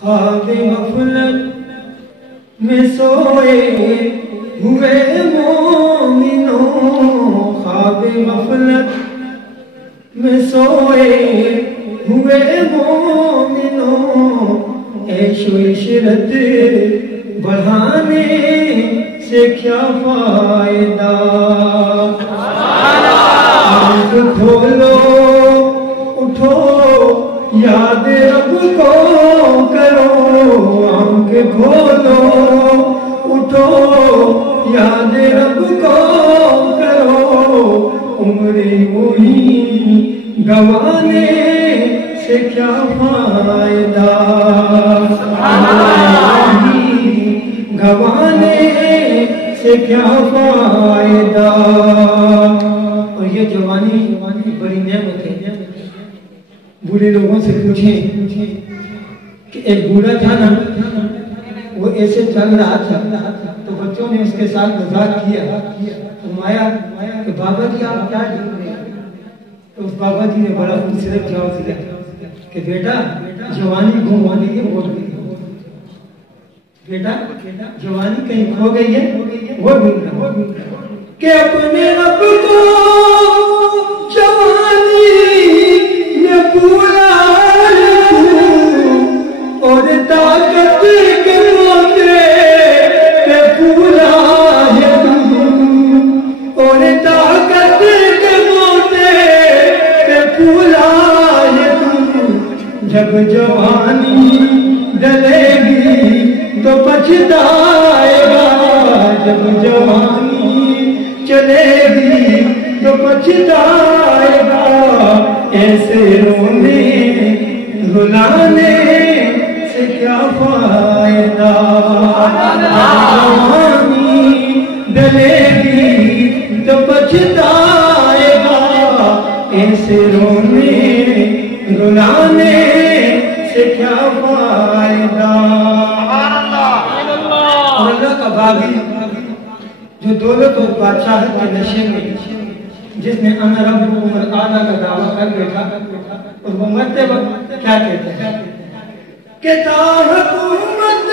خواب غفلت میں سوئے ہوئے مومنوں، خواب غفلت میں سوئے ہوئے مومنوں، عیش و عشرت بڑھانے سے کیا فائدہ؟ آنکھ کھولو اٹھو یاد رب کو کرو، آنکھ کھولو اٹھو یاد رب کو کرو، عمری وہی گوانے سے کیا فائدہ؟ گوانے سے کیا فائدہ؟ اور یہ جوانی بڑی نعمت ہے۔ بوڑھے لوگوں سے پوچھیں کہ ایک بوڑھا تھا نا، وہ ایسے چل رہا تھا تو بچوں نے اس کے ساتھ مذاق کیا، فرمایا کہ بابا جی آپ کیا کر رہے ہیں؟ تو اس بابا جی نے بڑا خوبصورت جواب دیا کہ بیٹا جوانی گم ہو گئی ہے، وہ بیٹا جوانی کہیں کھو گئی ہے، وہ کہ اپنے رب کو جوانی میں پورا اور طاقت کے موقع پہ پورا ہے اور طاقت کے موقع پہ پورا ہے جب جوانی ڈلے گی تو پچھتائے گا، جب جوانی چلے گی تو پچھتائے گا، ایسے رونے رلانے سے کیا فائدہ؟ جوانی ڈلے گی تو پچھتائے گا، ایسے رونے رلانے سے کیا فائدہ؟ اور اللہ کا باغی جو دولت اور بادشاہت کے نشے میں جس نے انا ربکم الاعلی کا دعویٰ کر بیٹھا، اور وہ مرتے وقت کیا کہتے ہیں کہ تا حکومت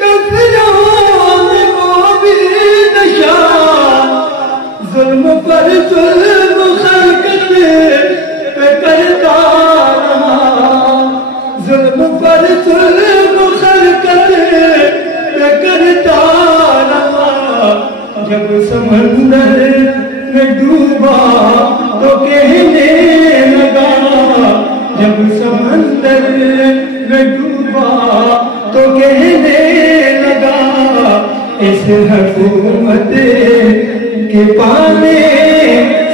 کفروں میں وہ بھی نشا، ظلم پر ظلم خلقت پہ کرتا رہا، ظلم پر ظلم خلقت پہ کرتا رہا، جب سمندر میں ڈوبا تو کہنے لگا، جب سمندر میں ڈوبا تو کہنے لگا، اس حکومت کے پانے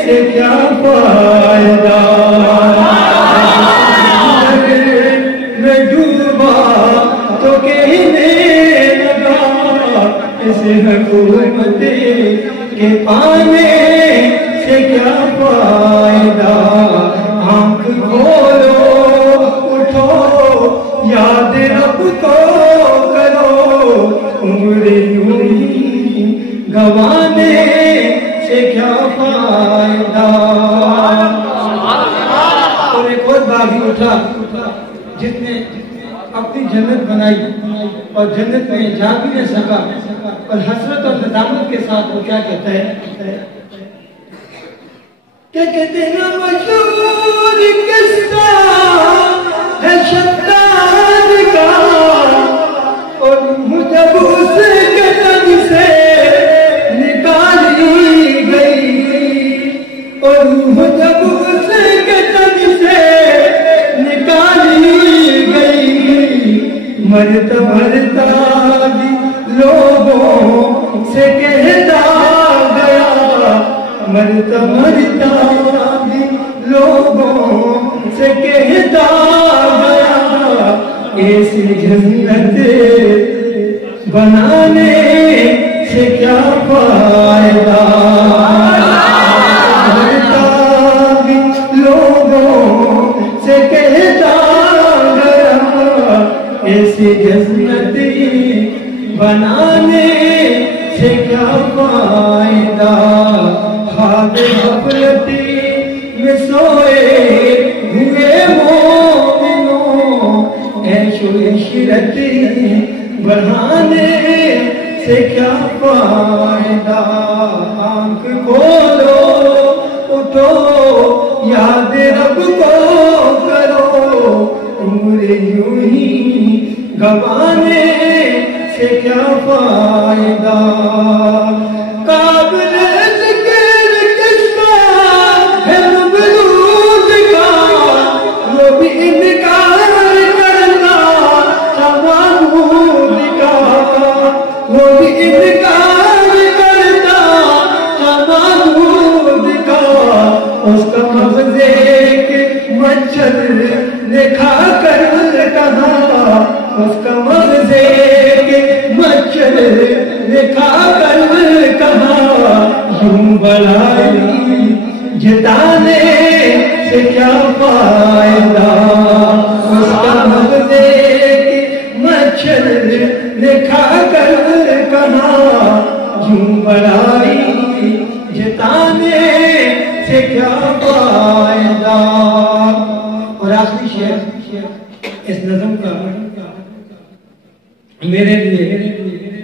سے کیا فائدہ؟ میں ڈوبا تو کہنے لگا، اس حکومت کے پانے سے کیا فائدہ؟ آنکھ کھولو اٹھو یاد رب کو کرو، عمری ہوئی گوانے سے کیا فائدہ؟ اور ایک اور باغی اٹھا جس نے اپنی جنت بنائی اور جنت میں جا بھی نہ سکا، اور حسرت اور ندامت کے ساتھ وہ کیا کہتا ہے کہ تیرا مشہور قصہ ہے شداد کا، اور مجھے اس کے تن سے نکالی گئی، اور مجھے اس کے تن سے نکالی گئی، مرتا مرتا بھی لوگوں سے کہتا گیا، مرتا مرتا بھی لوگوں سے کہتا گیا، ایسی جنت بنانے سے کیا فائدہ؟ مرتا بھی لوگوں سے کہتا گیا، ایسی جنت بنانے سے کیا فائدہ؟ خواب غفلتی میں سوئے ہوئے مومنوں، عیش و عشرت عشرت بڑھانے سے کیا فائدہ؟ آنکھ کھولو اٹھو یاد رب کو کرو، عمر یوں ہی گوانے سے کیا فائدہ؟ قابل ذکر کس کا ہے مبلوط کا، وہ بھی انکار کرتا تھا معبود کا، وہ بھی انکار کرتا تھا معبود کا، اس کا مغز ایک مچھر نے کھا کر کہا، اس کا مغز ایک مچھر نے کھا کر کہا، یوں بڑائی جتانے سے کیا فائدہ؟ اس کا مغز ایک مچھر نے کھا کر کہا، یوں بڑائی جتانے سے کیا فائدہ؟ اور آخری شعر اس نظم کا میرے لیے،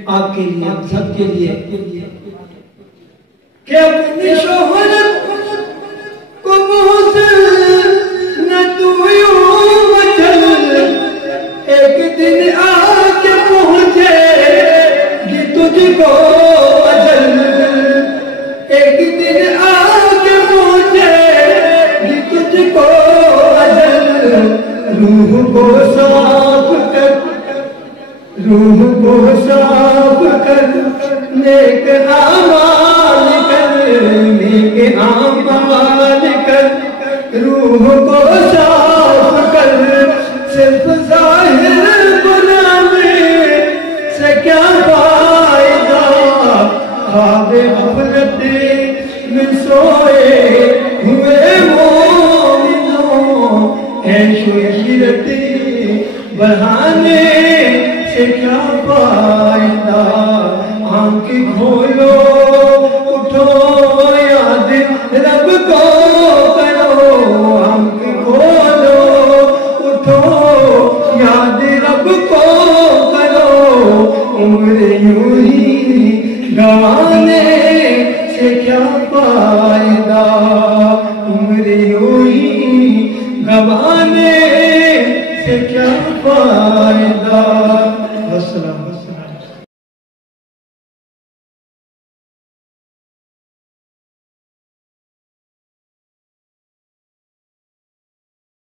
آپ کے لیے، ہم سب کے لیے، کہ اپنی شہرت کو محسن نہ تو یوں مچل، ایک دن آ کے پہنچے گی تجھ کو اجل، ایک دن آ کے پہنچے گی تجھ کو اجل، روح کو صاف کر، روح کو صاف کر، نیک اعمال کر، نیک اعمال کر، روح کو صاف کر، صرف ظاہر بنانے سے کیا فائدہ؟ خواب غفلت میں سوئے ہوئے مومنوں، عیش و عشرت بڑھانے سے کیا فائدہ؟ آنکھ کھولو اٹھو یاد رب کو کرو، آنکھ کھولو اٹھو یاد رب کو کرو، عمر یوں ہی گوانے سے کیا فائدہ؟ عمر یوں ہی گوانے سے کیا فائدہ؟ والسلام